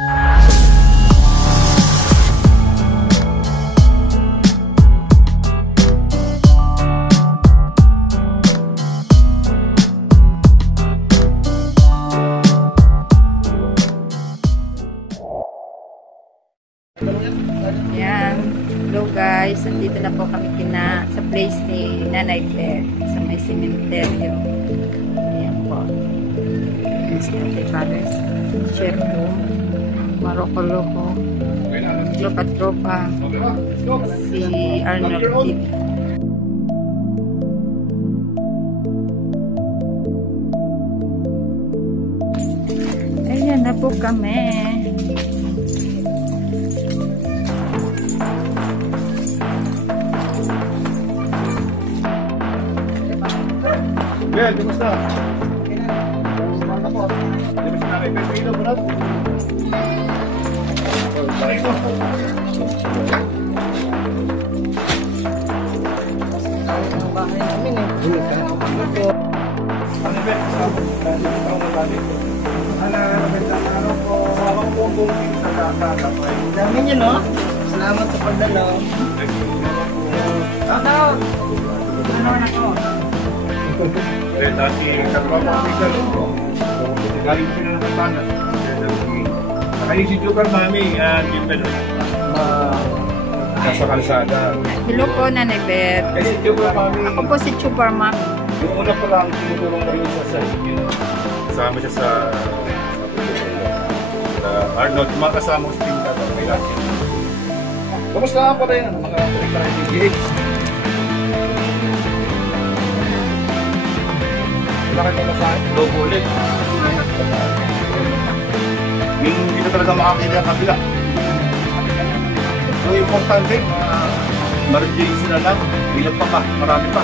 Yan. Hello guys, nandito na po kami sa place ni Nanay Beth sa may cementerio. Ayan po. Mr. Paris. Chef po. Maroko-loko. Tropa-tropa. Si Arnold TV. Ayan na po kami. Well, kumusta? Kumusta po? Di ba siya nakipagpilo po natin? Balik mo. Ang bahay namin eh. Ano ba? Ano po? Sama ko po sa kakapay. Dami nyo, no? Salamat sa pagdalo. Tataw! Ano na ko? Eh, dati nagpapakita ko. Galing sila ng Katangas. Kaya si Jupiter Mami, Jupiter. Nasa kalsada. Hello po, Nanay Beth. Eh, si Jupiter Mami. Ako po si Super Mac. Yung una pa lang, tinutulong kayo sa kasama siya sa Arnold. Mga kasama ko sa team ka. May laki. Kamusta pa rin ang mga PGH? Wala kayo masahin? Logo ulit. Hindi na talaga makakili ang kabila. So, importante, ma-reduce na lang. Ilan pa pa? Marami pa.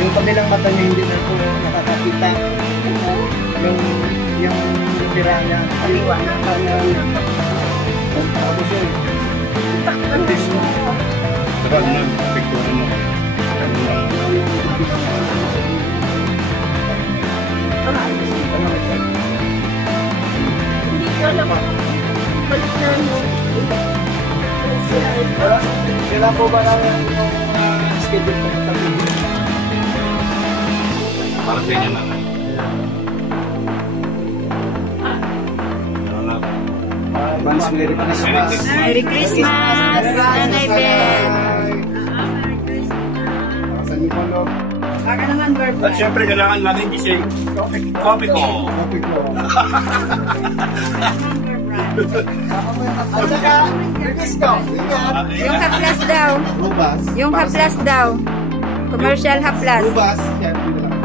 Yung kabilang mata niya hindi na po nakakakita. Yung tira niya. Kaliwa na kanya. Tapos yun. Tapos mo. Saka ano, picture mo. Hindi ko alam. Balik na mo. Kailan po ba lang yung schedule po matapos? Para sa inyo na. Advance Merry Christmas. Merry Christmas, Nanay Beth. Baka naman birthday. At syempre, kailangan natin gising. Coffee ko. At saka, request ko. Yung haplas daw. Yung haplas daw. Commercial haplas.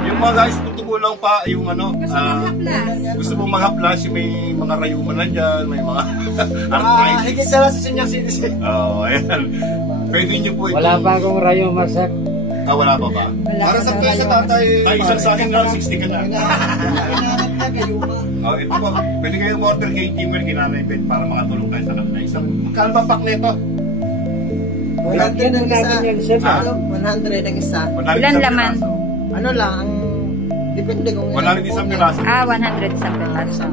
Yung mga guys, tutulong pa yung ano. Gusto mo mag-haplas, may mga rayuman na dyan, may mga arthritis. Higit sa senior citizen. Oo, ayan. Pwede nyo po ito. Wala pa akong rayo masak. Wala pa ba? Para sa tatay. Ay, isang sa akin na, 60 ka na. Ito po, pwede kayo order kay Jimmer, kinanay Ben, para makatulong kayo sa kanila. Isang, magkano ba pack nito? 100 ang isa. 100 ang isa. Ilan laman? Ano lang, depende kung... 100 isang piraso. 100 isang piraso.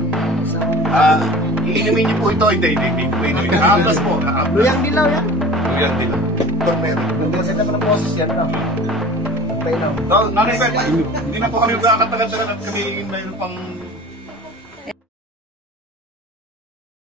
Iinumin niyo po ito, hindi po inumin. Nakaplas po. Luyang dilaw yan. Luyang dilaw. Tornero. Hindi kasi naman ang process yan, no? Pailaw. So, Nanay Ben, hindi na po kami magkakatagal-tagal at kami mayroon pang